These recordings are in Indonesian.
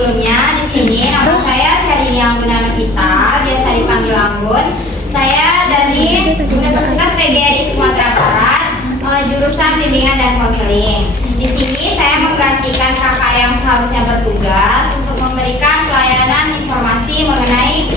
sebelumnya di sini nama saya Syariah Gunanovita, biasa dipanggil Anggun. Saya dari Universitas PGRI Sumatera Barat, jurusan bimbingan dan konseling. Di sini saya menggantikan kakak yang seharusnya bertugas untuk memberikan pelayanan informasi mengenai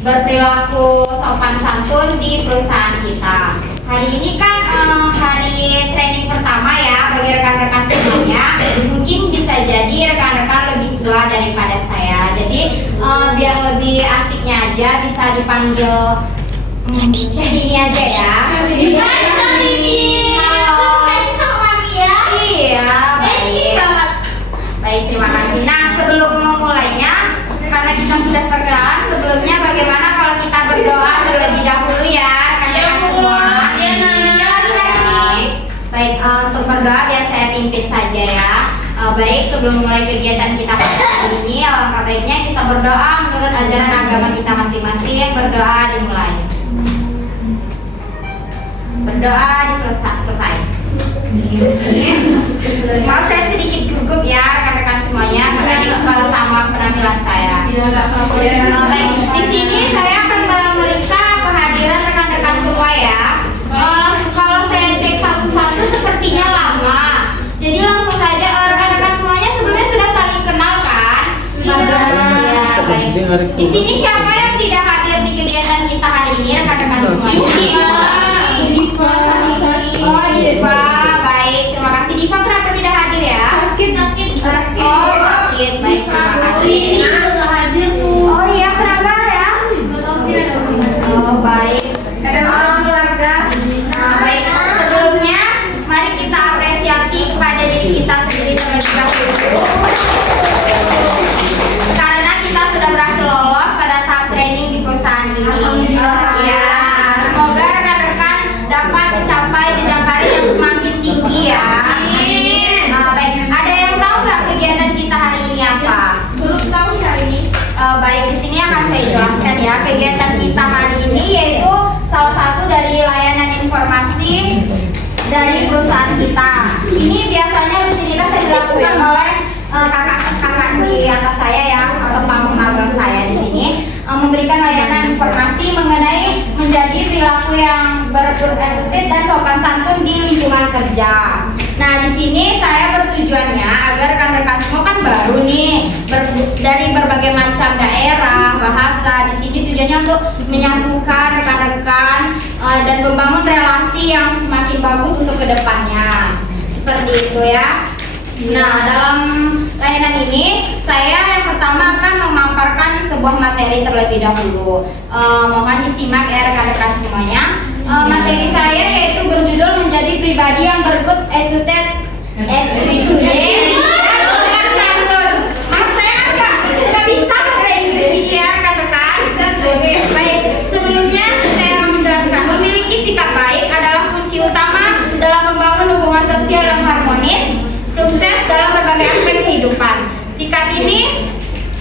berperilaku sopan santun di perusahaan kita. Hari ini kan hari training pertama ya bagi rekan-rekan semuanya. Mungkin bisa jadi rekan-rekan lebih tua daripada saya. Jadi biar lebih asiknya aja bisa dipanggil Syahrini aja ya. Iya, baik, terima kasih. Nah, sebelum memulainya, karena kita sudah perkenalan, sebelumnya bagaimana kalau kita berdoa terlebih dahulu ya, rekan-rekan semua. Baik, untuk berdoa biar saya pimpin saja ya. Baik, sebelum mulai kegiatan kita pada hari ini, alangkah baiknya kita berdoa menurut ajaran agama kita masing-masing. Berdoa dimulai. Berdoa selesai. Maaf saya sedikit gugup ya rekan-rekan semuanya karena ini pertama penampilan saya. Baik, di sini saya akan memeriksa kehadiran rekan-rekan semua ya. Kalau saya cek satu-satu sepertinya lama. Jadi langsung saja rekan-rekan semuanya sebelumnya sudah saling kenal kan? Ya, baik. Di sini siapa yang tidak hadir di kegiatan kita hari ini rekan-rekan semuanya? Oh, Diva, baik, terima kasih. Diva kenapa tidak hadir ya? Sakit. Oh, sakit, baik, terima kasih. Oh iya, kenapa ya? Oh, baik. Keluarga. Baik, sebelumnya mari kita apresiasi kepada diri kita sendiri terlebih dahulu. Karena kita sudah berhasil lolos pada tahap training di perusahaan ini. Ya, semoga rekan-rekan dapat mencapai jenjang karir yang semakin tinggi ya. Amin. Baik, ada yang tahu nggak kegiatan kita hari ini apa? Belum tahu hari ini. Baik, di sini akan saya jelaskan ya. Kegiatan kita hari ini yaitu salah satu dari layanan informasi dari perusahaan kita. Ini biasanya rutinitas yang dilakukan oleh kakak-kakak di atas saya ya, atau pemagang saya di sini, memberikan layanan informasi mengenai menjadi perilaku yang beretitude dan sopan santun di lingkungan kerja. Nah, di sini saya bertujuannya agar rekan-rekan semua kan baru nih dari berbagai macam daerah, bahasa. Di sini tujuannya untuk menyatukan rekan-rekan dan membangun relasi yang semakin bagus untuk kedepannya. Seperti itu ya. Nah, dalam layanan ini saya yang pertama akan memaparkan sebuah materi terlebih dahulu. Mohon disimak ya rekan-rekan semuanya. Materi saya yaitu berjudul menjadi pribadi yang bergood attitude dan sopan santun. Maaf saya nggak bisa bahasa Inggris ini ya rekan-rekan. Baik, sebelumnya saya menjelaskan memiliki sikap baik adalah kunci utama dalam membangun hubungan sosial yang harmonis, sukses dalam berbagai aspek kehidupan. Sikap ini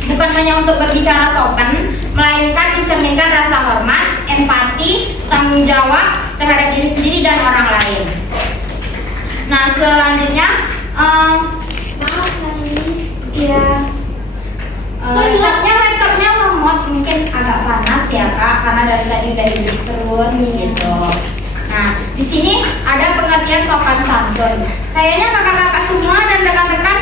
bukan hanya untuk berbicara sopan, melainkan mencerminkan rasa hormat, empati, tanggung jawab terhadap diri sendiri dan orang lain. Nah, selanjutnya, maaf hari ini, ya, laptopnya lemot, mungkin agak panas ya kak, karena dari tadi udah hidup terus gitu. Nah, di sini ada pengertian sopan santun. Kayaknya kakak-kakak semua dan rekan-rekan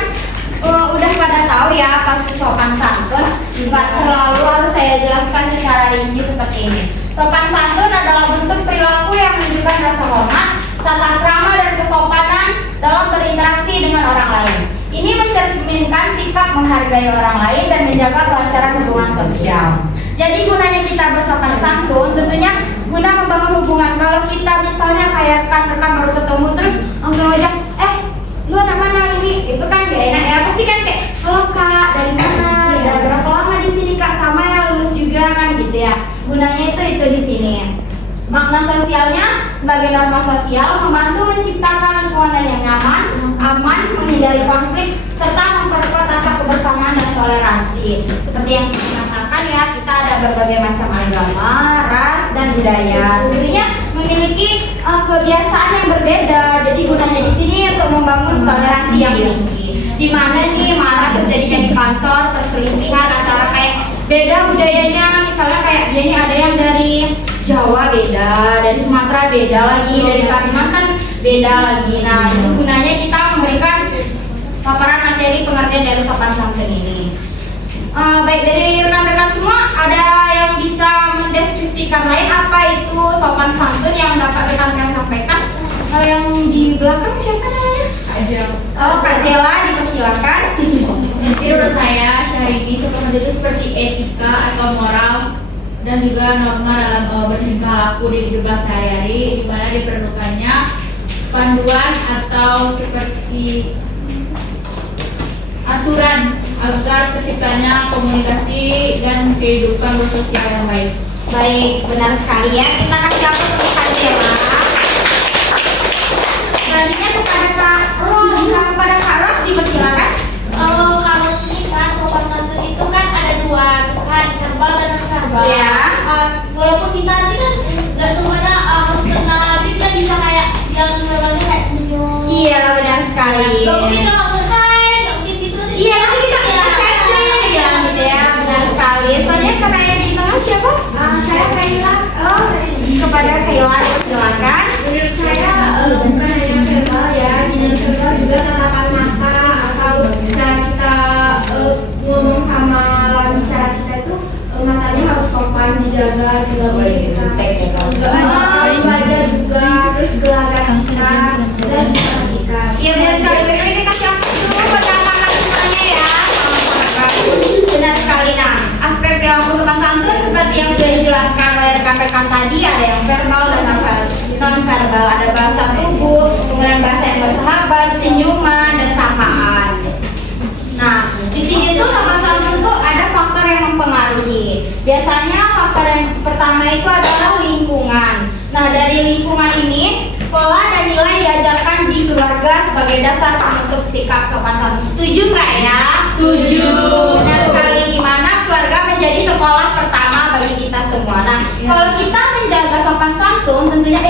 udah pada tahu ya apa itu sopan santun. Nggak terlalu harus saya jelaskan secara rinci seperti ini. Sopan santun adalah bentuk perilaku yang menunjukkan rasa hormat, tata krama dan kesopanan dalam berinteraksi dengan orang lain. Ini mencerminkan sikap menghargai orang lain dan menjaga kelancaran hubungan sosial. Jadi gunanya kita bersopan santun tentunya guna membangun hubungan. Kalau kita misalnya kayak rekan-rekan baru ketemu terus langsung aja, lu anak mana ini? Itu kan gak enak ya. Pasti kan kayak, halo kak, dari mana? Udah berapa lama di sini kak? Sama ya, lulus juga kan gitu ya. Gunanya itu di sini. Makna sosialnya sebagai norma sosial membantu menciptakan lingkungan yang nyaman, aman, menghindari konflik, serta memperkuat rasa kebersamaan dan toleransi. Seperti yang saya katakan ya, kita ada berbagai macam agama, ras, dan budaya. Tentunya memiliki kebiasaan yang berbeda. Jadi gunanya di sini untuk membangun toleransi yang tinggi. di mana nih marah terjadinya di kantor, perselisihan antara kayak beda budayanya, misalnya kayak dia nih ada yang dari Jawa beda, dari Sumatera beda lagi, dari Kalimantan beda lagi. Nah, itu gunanya kita memberikan paparan materi pengertian dari sopan santun ini. Baik dari rekan-rekan semua, ada yang bisa mendeskripsikan lain apa itu sopan santun yang dapat rekan-rekan sampaikan? Kalau yang di belakang siapa namanya? Oh, Kak Zela, dipersilakan. Jadi menurut saya Syahrini sopan santun itu seperti etika atau moral dan juga norma dalam bertingkah laku di kehidupan sehari-hari, di mana diperlukannya panduan atau seperti aturan agar terciptanya komunikasi dan kehidupan bersosial yang baik. Baik, benar sekali ya. Kita kasih aplaus untuk Kak Zela. Selanjutnya kepada Kak Ros, dipersilakan. Kalau sini kan sopan santun itu kan ada dua, kan verbal dan non verbal. Iya. Walaupun kita nanti kan nggak semuanya harus kenal, tapi kita bisa kayak yang verbal itu kayak senyum. Iya, benar sekali. Nggak mungkin kita langsung hai, nggak mungkin gitu. Iya, nanti kita bilang gitu ya, benar sekali. Soalnya kakak yang di tengah siapa? Saya Kaila. Oh, kepada Kaila, silakan. Menurut saya bukan hanya verbal ya, di non verbal juga tatapan mata atau cara kita ngomong sama lawan bicara kita itu matanya harus sopan dijaga, tidak boleh kita belajar juga, terus gelagat kita dan sikap kita. Iya, benar sekali. Berarti kita siap dulu pada kakak semuanya ya. Benar sekali. Nah, aspek perilaku sopan santun seperti yang sudah dijelaskan oleh rekan-rekan tadi, ada yang verbal dan non verbal, ada bahasa tubuh, kemudian bahasa yang bersahabat, senyuman dan sapaan. Nah, di sini tuh sopan santun tuh ada faktor yang mempengaruhi. Biasanya faktor yang pertama itu adalah lingkungan. Nah, dari lingkungan ini pola dan nilai diajarkan di keluarga sebagai dasar pembentuk sikap sopan santun. Setuju nggak ya? Setuju. Benar sekali, di mana keluarga menjadi sekolah pertama bagi kita semua. Nah, kalau kita menjaga sopan santun, tentunya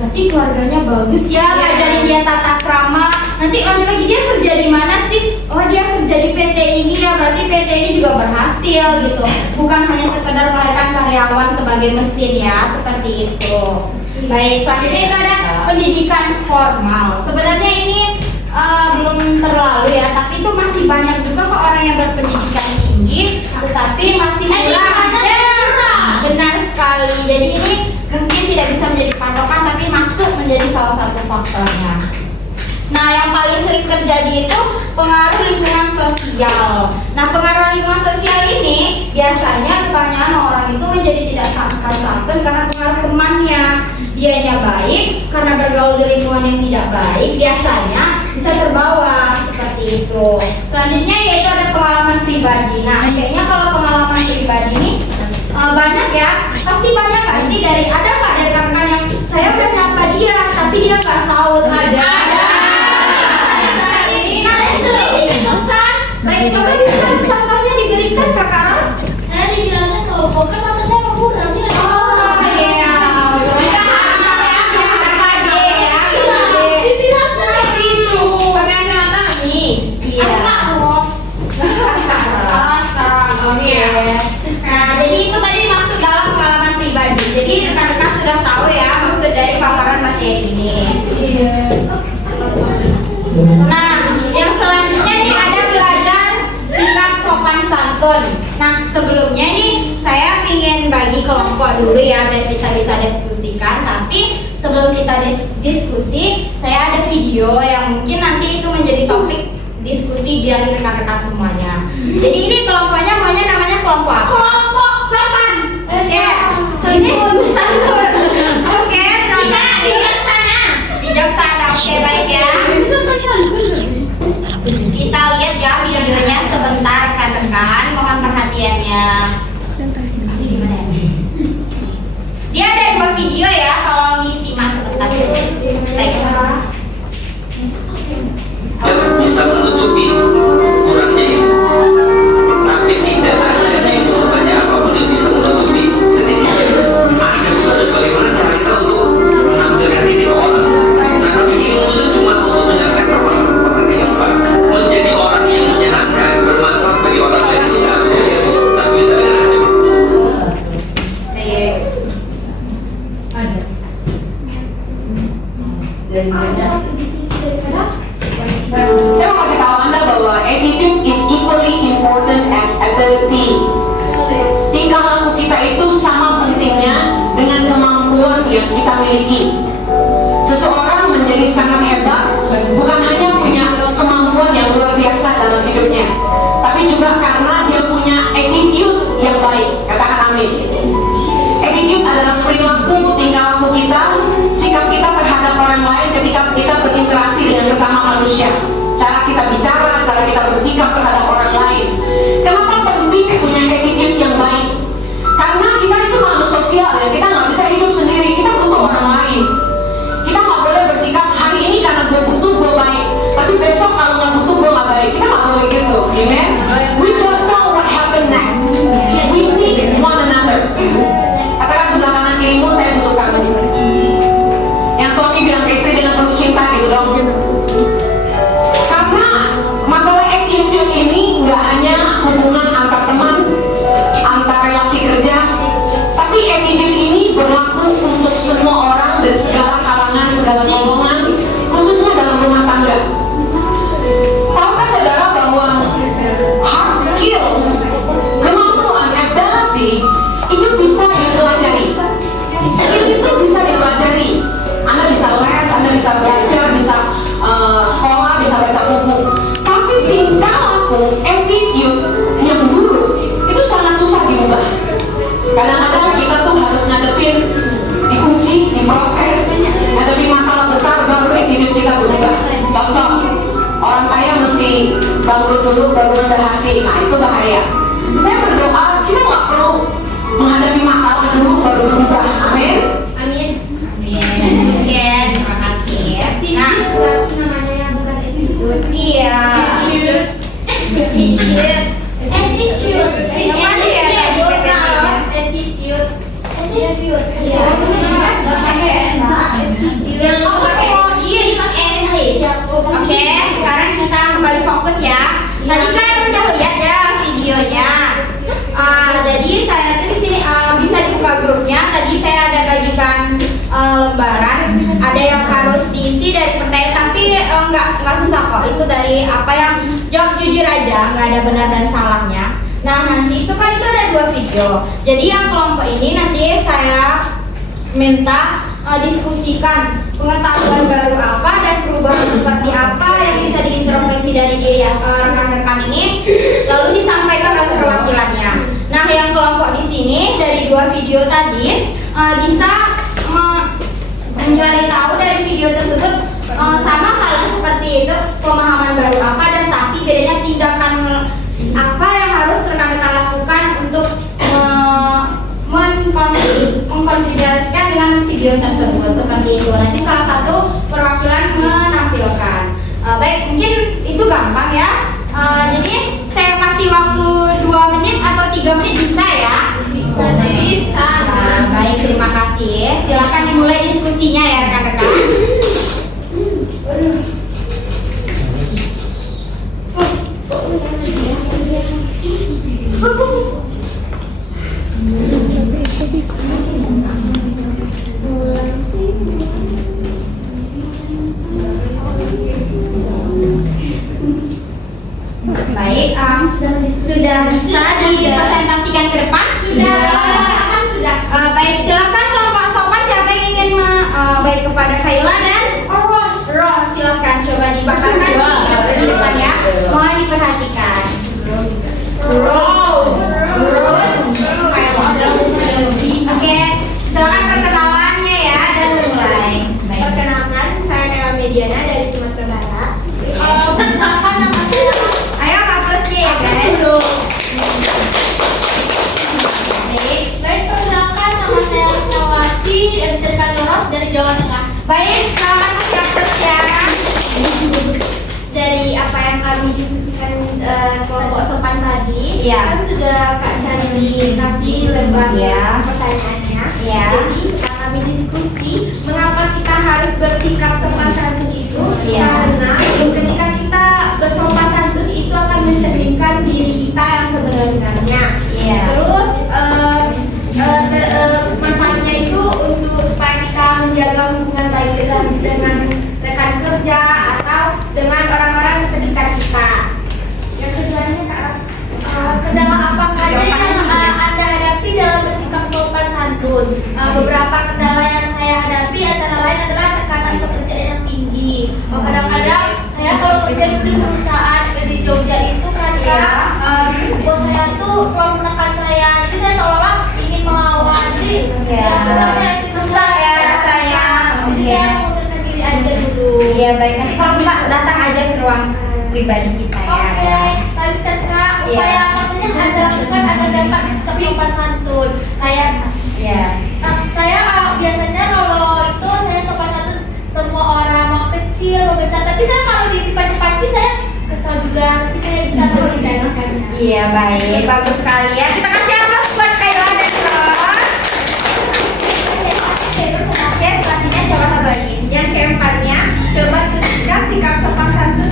berarti keluarganya bagus ya, ngajarin dia tata krama. Nanti lanjut lagi dia kerja di mana sih? Oh, dia kerja di PT ini ya, berarti PT ini juga berhasil gitu. Bukan hanya sekedar melahirkan karyawan sebagai mesin ya, seperti itu. Baik, selanjutnya itu ada pendidikan formal. Sebenarnya ini belum terlalu ya, tapi itu masih banyak juga kok orang yang berpendidikan tinggi, tetapi masih kurang. Benar sekali. Jadi ini mungkin tidak bisa menjadi patokan, tapi masuk menjadi salah satu faktornya. Nah, yang paling sering terjadi itu pengaruh lingkungan sosial. Nah, pengaruh lingkungan sosial ini biasanya kebanyakan orang itu menjadi tidak sopan santun karena pengaruh temannya. Dianya baik karena bergaul di lingkungan yang tidak baik, biasanya bisa terbawa seperti itu. Selanjutnya yaitu ada pengalaman pribadi. Nah, kayaknya kalau pengalaman pribadi ini banyak ya. Pasti banyak nggak sih ada nggak dari rekan yang saya udah nyapa dia tapi dia nggak saut? Ada. Baik, coba bisa contohnya diberikan Kakak Ros. Saya dibilangnya sombong, kan mata saya mau kurang. Oh iya, mereka dibilangnya kayak gitu. Pakai kacamata nih. iya. Anak Ros. Oke. Nah, jadi itu tadi masuk dalam pengalaman pribadi. Jadi rekan-rekan sudah tahu ya maksud dari paparan materi ini. Nah, yang selanjutnya nih ada belajar sikap sopan santun. Nah, sebelumnya nih saya ingin bagi kelompok dulu ya dan kita bisa diskusikan. Tapi sebelum kita diskusi, saya ada video yang mungkin nanti itu menjadi topik diskusi dari rekan-rekan semuanya. Jadi ini kelompoknya namanya kelompok apa? Kelompok sopan. Oke, ini santun. Oke, ternyata bijaksana. Oke, baik ya. Kita lihat ya videonya sebentar rekan-rekan, mohon perhatiannya. Dia ada 2 video ya, kalau disimak sebentar. Baik. Yang bisa menutupi kurangnya ilmu, tapi tidak ada ilmu sebanyak apapun yang bisa menutupi sedikitnya. Ada juga bagaimana cara kita untuk menampilkan diri orang. Nah, tapi ilmu itu cuma untuk menyelesaikan permasalahan kehidupan, menjadi orang attitude. Tingkah laku kita itu sama pentingnya dengan kemampuan yang kita miliki. Seseorang menjadi sangat hebat bukan hanya punya kemampuan yang luar biasa dalam hidupnya, tapi juga karena dia punya attitude yang baik. Katakan amin. Attitude adalah perilaku, tingkah laku kita, sikap kita terhadap orang lain ketika kita berinteraksi dengan sesama manusia. Cara kita bicara, cara kita bersikap terhadap orang lain. Kenapa penting punya attitude yang baik? Karena kita itu makhluk sosial ya, kita nggak bisa hidup sendiri, kita butuh orang lain. Kita nggak boleh bersikap hari ini karena gue butuh gue baik, tapi besok kalau nggak butuh gue nggak baik. Kita nggak boleh gitu, amen? We don't know what happen next. We need one another. Katakan sebelah kanan kirimu, saya butuh kamu. Yang suami bilang ke istri dengan penuh cinta gitu dong. Karena masalah attitude ini nggak hanya hubungan antar teman, antar relasi kerja, tapi attitude ini berlaku untuk semua orang dan segala kalangan, segala golongan, khususnya dalam rumah tangga. Tahukah saudara bahwa hard skill, kemampuan, ability itu bisa dipelajari. Skill itu bisa dipelajari. Anda bisa les, Anda bisa belajar, bisa sekolah, bisa baca buku. Tapi tingkah laku, attitude yang buruk itu sangat susah diubah. Kadang-kadang kita tuh harus ngadepin, diuji, diproses, ngadepin masalah besar baru attitude kita berubah. Contoh, orang kaya mesti bangkrut dulu baru rendah hati. Nah itu bahaya. Saya berdoa kita nggak perlu menghadapi masalah dulu baru berubah. Amin. Amin. Oke, terima kasih. Nah, Namanya yang bukan attitude. iya. Attitude. Ini ada ya tadi PPT-nya? Attitude. Oh, pakai It's English. Oke, sekarang kita kembali fokus ya. Tadi kan udah lihat ya videonya. Jadi saya tuh di sini bisa dibuka grupnya. Tadi saya ada bagikan lembaran. Ada yang harus diisi dari pertanyaan, tapi nggak susah kok. Itu dari apa yang jawab jujur aja, nggak ada benar dan salahnya. Nah nanti itu kan itu ada 2 video. Jadi yang kelompok ini nanti saya minta diskusikan pengetahuan baru apa dan perubahan seperti apa yang bisa diintrospeksi dari diri rekan-rekan ini, lalu disampaikan oleh perwakilannya. Nah yang kelompok di sini dari 2 video tadi bisa mencari tahu dari video tersebut sama halnya seperti itu, pemahaman baru apa dan tapi bedanya tindakan apa yang harus rekan-rekan lakukan untuk mengkonfigurasikan dengan video tersebut seperti itu. Nanti salah satu perwakilan menampilkan. Baik, mungkin itu gampang ya. Jadi saya kasih waktu 2 menit atau 3 menit bisa ya? Bisa. Nah, baik, terima kasih. Silakan dimulai diskusinya ya rekan-rekan. Baik, sudah bisa dipresentasikan ke depan? Sudah. Baik, silakan kelompok sopan siapa yang ingin baik kepada Kayla dan Rose, silakan coba dipaparkan di depan ya. Mohon diperhatikan. Rose. Oke, silakan perkenalannya ya dan mulai. Baik. Perkenalkan, saya Nela Mediana dari Sumatera Barat. Ayo Kak Rusdi ya guys. Baik, perkenalkan nama saya Rusnawati, bisa dipanggil Ros dari Jawa Tengah. Baik, selamat Kak Rusdi ya. Dari apa yang kami diskusikan kelompok sopan tadi, Iya. kan sudah Kak Syahrini kasih lembar Iya. pertanyaannya. Iya. Jadi setelah kami diskusi, mengapa kita harus bersikap sopan santun itu? Iya. Karena ketika kita bersopan santun itu akan mencerminkan diri kita yang sebenarnya. Iya. Terus manfaatnya itu untuk supaya kita menjaga hubungan baik dengan rekan kerja atau dengan orang-orang di sekitar kita. Yang keduanya Kak Ras, kendala apa santun. Beberapa kendala yang saya hadapi antara lain adalah tekanan pekerjaan yang tinggi. Kadang-kadang saya kalau kerja di perusahaan di Jogja itu karena bos saya tuh selalu menekan saya, jadi saya seolah ingin melawan. Jadi Susah ya rasanya. Jadi saya mengundurkan diri aja dulu. Iya baik, nanti kalau Mbak datang aja ke ruang pribadi kita ya. Oke, lanjutkan Kak. Upaya apa saja yang Anda lakukan agar dapat bersikap sopan santun? Saya biasanya kalau itu saya sopan santun semua orang, mau kecil mau besar. Tapi saya kalau dipanci-panci saya kesal juga, tapi saya bisa mengendalikannya. Iya baik, bagus sekali ya. Kita kasih aplaus buat Kayla dan Ros. Oke, selanjutnya coba satu lagi. Yang keempatnya, coba tunjukkan sikap sopan santun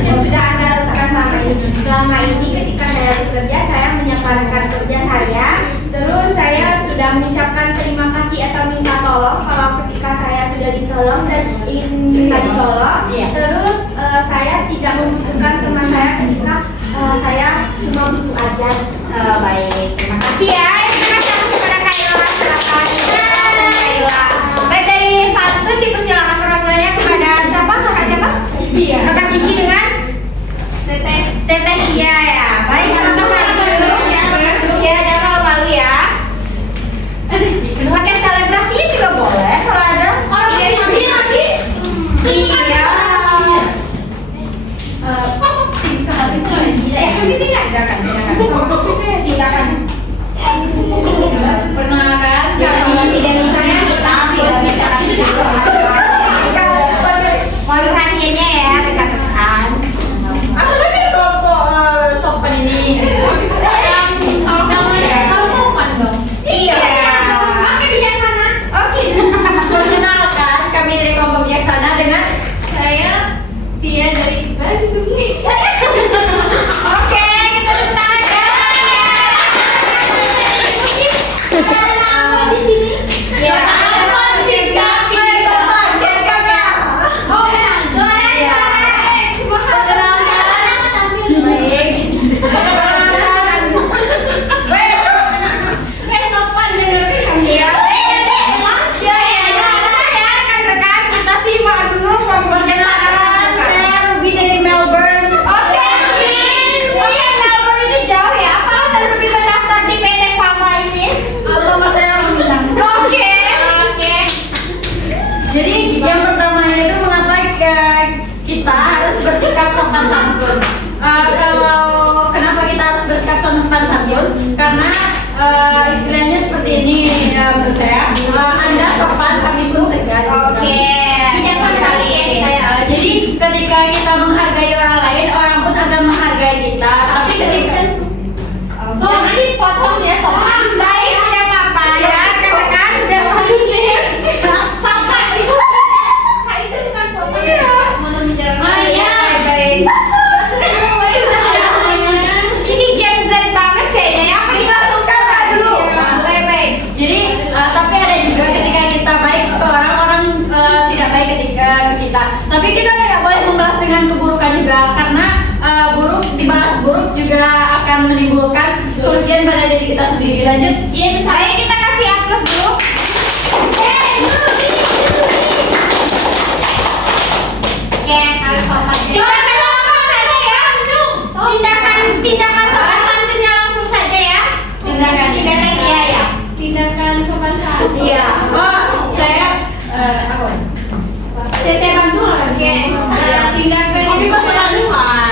yang sudah Anda lakukan selama ini. Selama ini ketika saya bekerja, saya menyampaikan kerja saya. Terus saya sudah mengucapkan terima kasih atau minta tolong kalau ketika saya sudah ditolong dan ingin minta ditolong. Terus saya tidak membutuhkan teman saya ketika saya cuma butuh aja. Baik, terima kasih ya. Terima kasih kepada Kayla. Silakan dan Kayla. Baik, dari santun dipersilakan perwakilannya kepada siapa? Kakak siapa? Cici ya. Kakak Cici dengan Teteh Kia ya. Baik, selamat maju. Ya, jangan malu-malu ya. Pakai selebrasinya juga boleh kalau ada. Orang Cici lagi. Iya. Pernah kan? Tidak saya kita mau perhatiannya ya dekat-dekat. Apa tadi kelompok sopan ini? Namanya harus sopan dong. Iya. Oke bijaksana. Oke. Perkenalkan kami dari kelompok bijaksana dengan Saya Tia dari Bandung. Oke, kita tepuk tangan ya. Ada nama di sini? Ya. Jadi yang pertamanya itu mengapa kita harus bersikap sopan santun. Kalau kenapa kita harus bersikap sopan santun? Karena istilahnya seperti ini menurut saya. Anda sopan, kami pun segan. Oke. Bijaksana sekali ya. Jadi ketika kita menghargai orang lain, orang pun akan menghargai kita. Tapi ketika jangan dipotong ya sopan. Baik, tidak apa-apa ya. Rekan-rekan sudah kondusif. Sopan itu bukan sopan. Mau bicara. Baik. Ini Gen Z banget kayaknya ya. Kita suka nggak dulu? Baik. Jadi tapi ada juga ketika kita baik ke orang tidak baik ketika ke kita. Tapi kita tidak boleh membalas dengan keburukan juga karena buruk dibalas buruk juga akan menimbulkan kerugian pada diri kita sendiri. Lanjut. Iya, bisa. Baik, kita kasih aplaus dulu. Oke, harus sopan. Tindakan langsung saja ya. Tindakan sopan santunnya langsung saja ya. Tindakan iya ya. Tindakan sopan santun. Iya. Oh, saya apa? Teteh Bandung. Oke. Tindakan Kopi bahasa Bandung lah.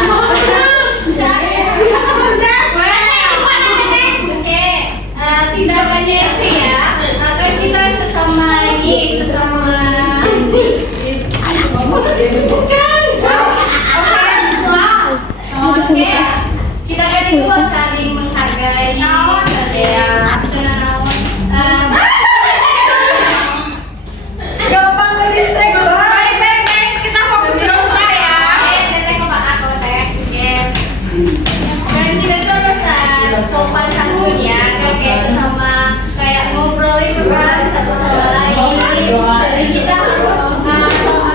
Tindakannya itu ya agar kita sesama bukan oke kita kan itu saling menghargai gampang ngedistrek baik kita fokus sebentar ya teteh ke aku teh dan kita tuh harus sopan santun ya kan kayak sesama kayak ngobrol itu kan satu sama lain jadi kita harus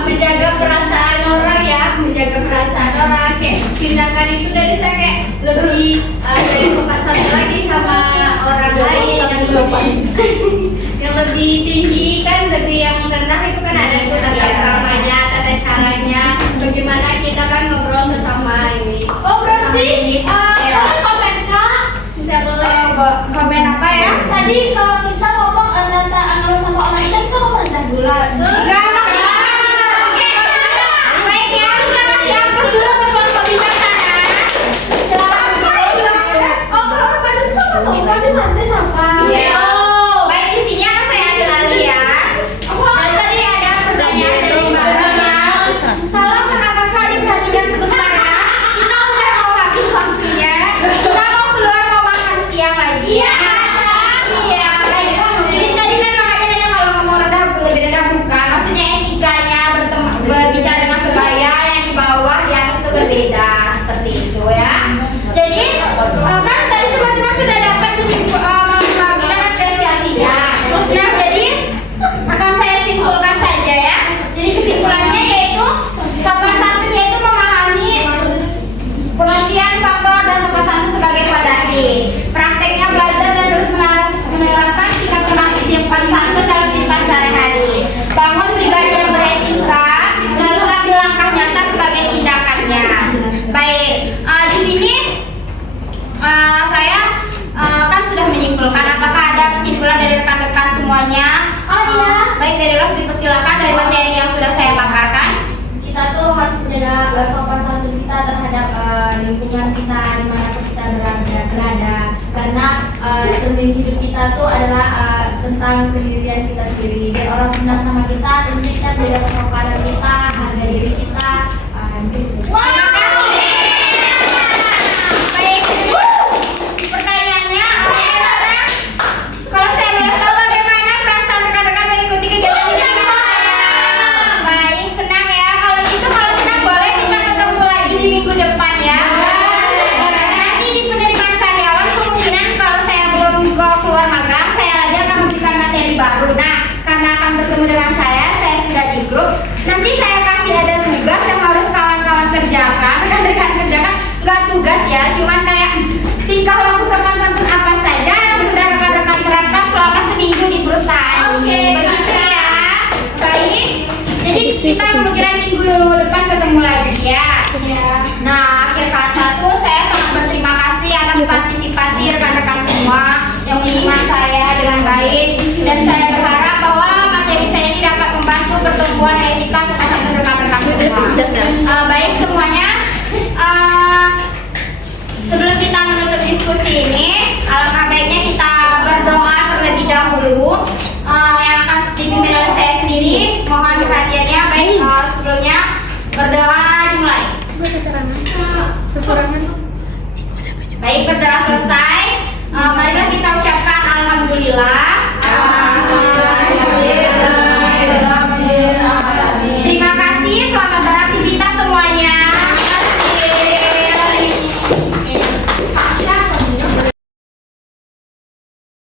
menjaga perasaan orang ya menjaga perasaan orang kayak tindakan itu dari saya kayak lebih kayak sopan santun lagi sama orang lain yang lebih saya kan sudah menyimpulkan. Apakah ada kesimpulan dari rekan-rekan semuanya? Oh iya. Baik, dari Ros dipersilakan dari materi yang sudah saya paparkan. Kita tuh harus menjaga sopan santun kita terhadap lingkungan kita dimanapun kita berada, karena cermin hidup kita tuh adalah tentang kedirian kita sendiri. Biar orang senang sama kita, tentu kita menjaga kesopanan kita, harga diri kita. Terima kasih. Baik. Pertanyaannya, kalau saya boleh tahu bagaimana perasaan rekan-rekan mengikuti kegiatan ini dengan saya? Baik, senang ya. Kalau gitu, kalau senang boleh kita ketemu lagi di minggu depan ya. Nanti di penerimaan karyawan kemungkinan kalau saya belum keluar magang, saya lagi akan memberikan materi baru. Nah, karena akan bertemu dengan saya sudah di grup. Nanti saya kasih ada tugas yang harus kawan-kawan kerjakan, rekan-rekan kerjakan. Nggak tugas ya, cuma